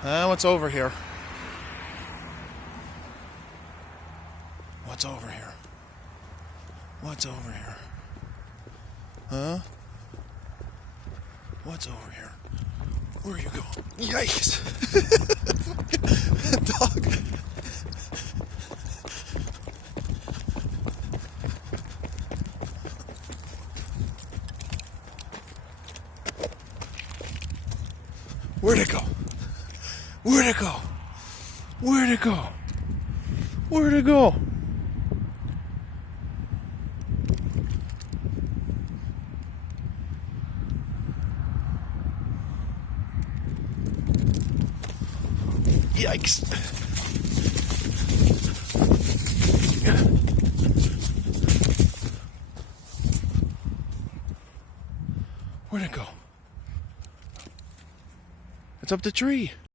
What's over here? What's over here? What's over here? Huh? What's over here? Where are you going? Yikes! Dog. Where'd it go? Where'd it go? Where'd it go? Where'd it go? Yikes. Where'd it go? It's up the tree.